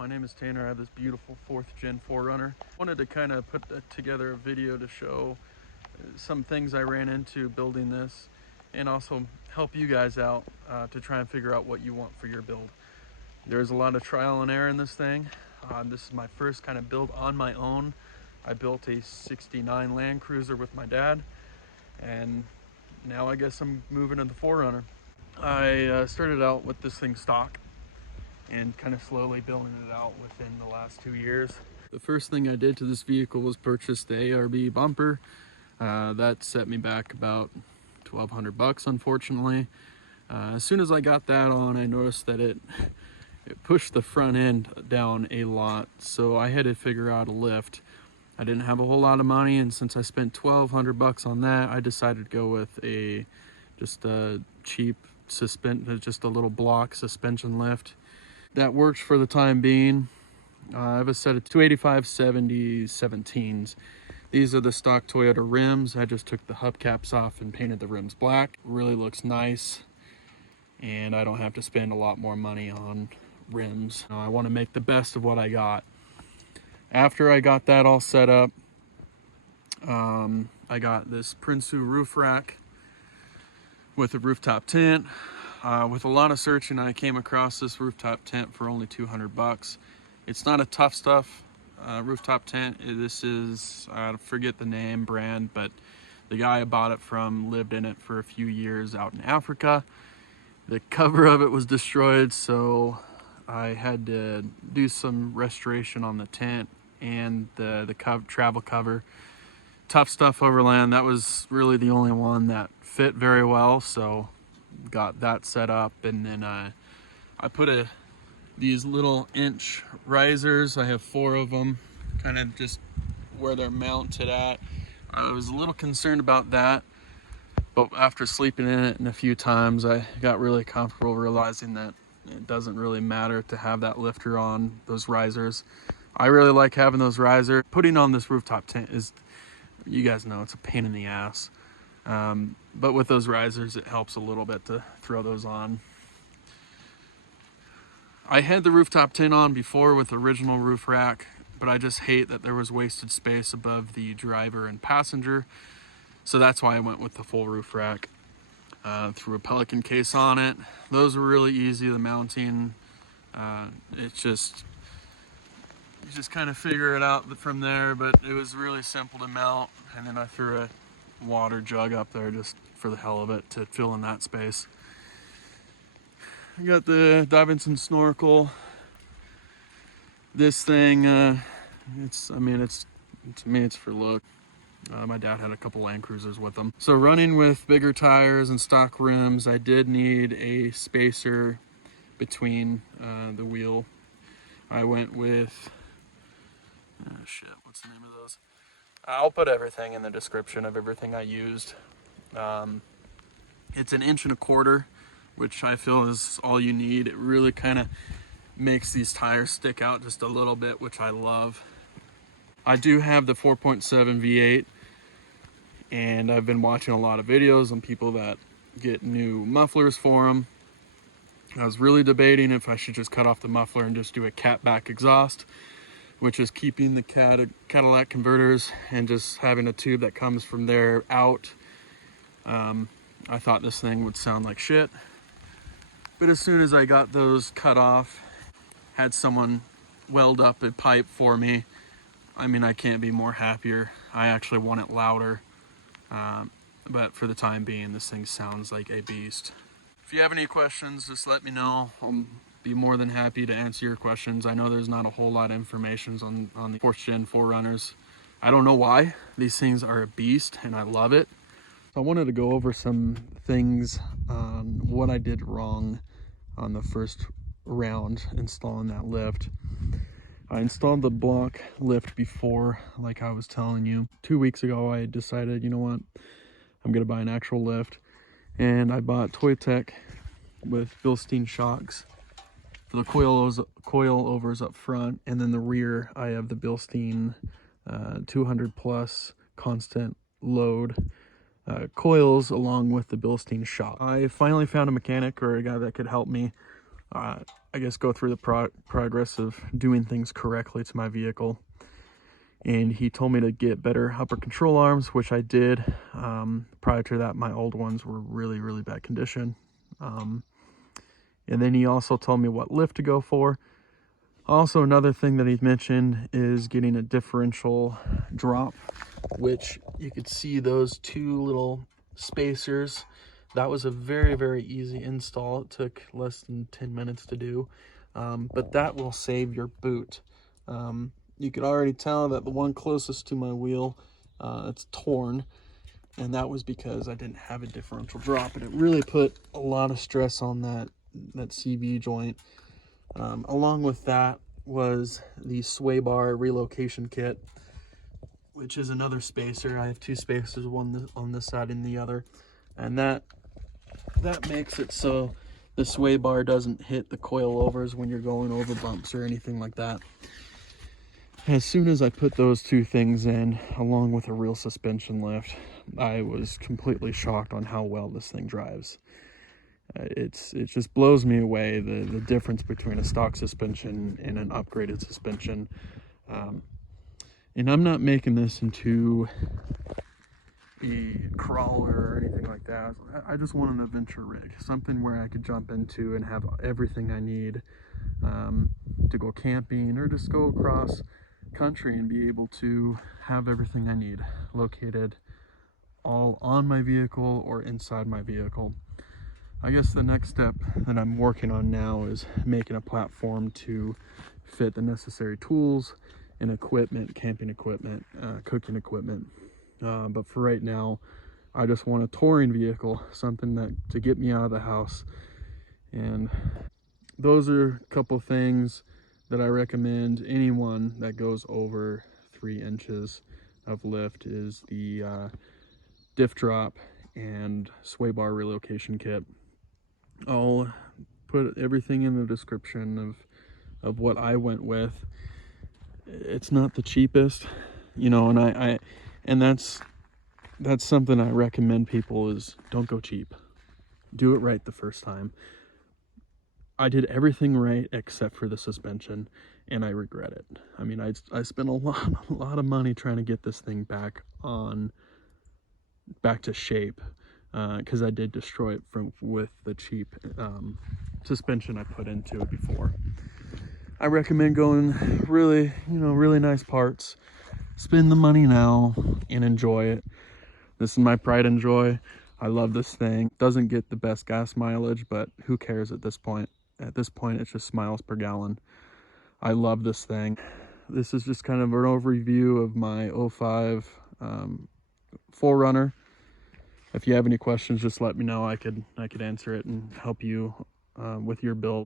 my name is Tanner. I have this beautiful 4th gen 4Runner. Wanted to kind of put together a video to show some things I ran into building this and also help you guys out to try and figure out what you want for your build. There's a lot of trial and error in this thing. This is my first kind of build on my own. I built a 69 Land Cruiser with my dad, and now I guess I'm moving to the 4Runner. I started out with this thing stock and kind of slowly building it out within the last 2 years. The first thing I did to this vehicle was purchase the ARB bumper. That set me back about $1,200, unfortunately. As soon as I got that on, I noticed that it pushed the front end down a lot, so I had to figure out a lift. I didn't have a whole lot of money, and since I spent $1,200 on that, I decided to go with just a cheap just a little block suspension lift. That works for the time being. I have a set of 285/70 17s. These are the stock Toyota rims. I just took the hubcaps off and painted the rims black. Really looks nice, and I don't have to spend a lot more money on rims. I want to make the best of what I got. After I got that all set up, I got this Prinsu roof rack with a rooftop tent. With a lot of searching, I came across this rooftop tent for only $200. It's not a Tough Stuff rooftop tent. This is, I forget the name, brand, but the guy I bought it from lived in it for a few years out in Africa. The cover of it was destroyed, so I had to do some restoration on the tent and the travel cover. Tough Stuff Overland, that was really the only one that fit very well, so got that set up. And then I put these little inch risers. I have 4 of them, kind of just where they're mounted at. I was a little concerned about that, but after sleeping in it a few times, I got really comfortable realizing that it doesn't really matter to have that lifter on those risers. I really like having those risers. Putting on this rooftop tent is, you guys know, it's a pain in the ass. But with those risers, it helps a little bit to throw those on. I had the rooftop tent on before with the original roof rack, but I just hate that there was wasted space above the driver and passenger. So that's why I went with the full roof rack. Threw a Pelican case on it. Those were really easy, the mounting. You just kind of figure it out from there, but it was really simple to mount. And then I threw a water jug up there just for the hell of it to fill in that space. I got the Dobinsons Snorkel. This thing, to me, it's for look. My dad had a couple Land Cruisers with them. So running with bigger tires and stock rims, I did need a spacer between the wheel. I went with, what's the name of those? I'll put everything in the description of everything I used. It's 1 1/4 inch, which I feel is all you need. It really kind of makes these tires stick out just a little bit, which I love. I do have the 4.7 V8, and I've been watching a lot of videos on people that get new mufflers for them. I was really debating if I should just cut off the muffler and just do a catback exhaust, which is keeping the Cadillac converters and just having a tube that comes from there out. I thought this thing would sound like shit, but as soon as I got those cut off, had someone weld up a pipe for me, I can't be more happier. I actually want it louder, but for the time being, this thing sounds like a beast. If you have any questions, just let me know. I'll be more than happy to answer your questions. I know there's not a whole lot of information on the 4th gen 4Runners. I don't know why. These things are a beast, and I love it. I wanted to go over some things on what I did wrong on the first round installing that lift. I installed the block lift before, like I was telling you. 2 weeks ago, I decided, you know what, I'm gonna buy an actual lift. And I bought Toytec with Bilstein shocks for the coilovers up front, and then the rear I have the Bilstein 200 plus constant load coils along with the Bilstein shock. I finally found a mechanic or a guy that could help me I guess, go through the progress of doing things correctly to my vehicle. And he told me to get better upper control arms, which I did. Prior to that, my old ones were really, really bad condition. And then he also told me what lift to go for. Also, another thing that he mentioned is getting a differential drop, which you could see those two little spacers. That was a very, very easy install. It took less than 10 minutes to do, but that will save your boot. You could already tell that the one closest to my wheel, it's torn, and that was because I didn't have a differential drop, and it really put a lot of stress on that CV joint. Along with that was the sway bar relocation kit, which is another spacer. I have two spacers, one on this side and the other, and that makes it so the sway bar doesn't hit the coilovers when you're going over bumps or anything like that. As soon as I put those two things in, along with a real suspension lift, I was completely shocked on how well this thing drives. It just blows me away, the difference between a stock suspension and an upgraded suspension. And I'm not making this into a crawler or anything like that. I just want an adventure rig, something where I could jump into and have everything I need to go camping or just go across country and be able to have everything I need located all on my vehicle or inside my vehicle. I guess the next step that I'm working on now is making a platform to fit the necessary tools and equipment, camping equipment, cooking equipment. But for right now, I just want a touring vehicle, something that to get me out of the house. And those are a couple things that I recommend anyone that goes over 3 inches of lift is the diff drop and sway bar relocation kit. I'll put everything in the description of what I went with. It's not the cheapest, you know, and that's something I recommend people is don't go cheap. Do it right the first time. I did everything right except for the suspension, and I regret it. I mean, I spent a lot of money trying to get this thing back to shape, because I did destroy it with the cheap suspension I put into it before. I recommend going really nice parts. Spend the money now and enjoy it. This is my pride and joy. I love this thing. Doesn't get the best gas mileage, but who cares at this point? At this point, it's just miles per gallon. I love this thing. This is just kind of an overview of my 05 4Runner. If you have any questions, just let me know. I could answer it and help you with your build.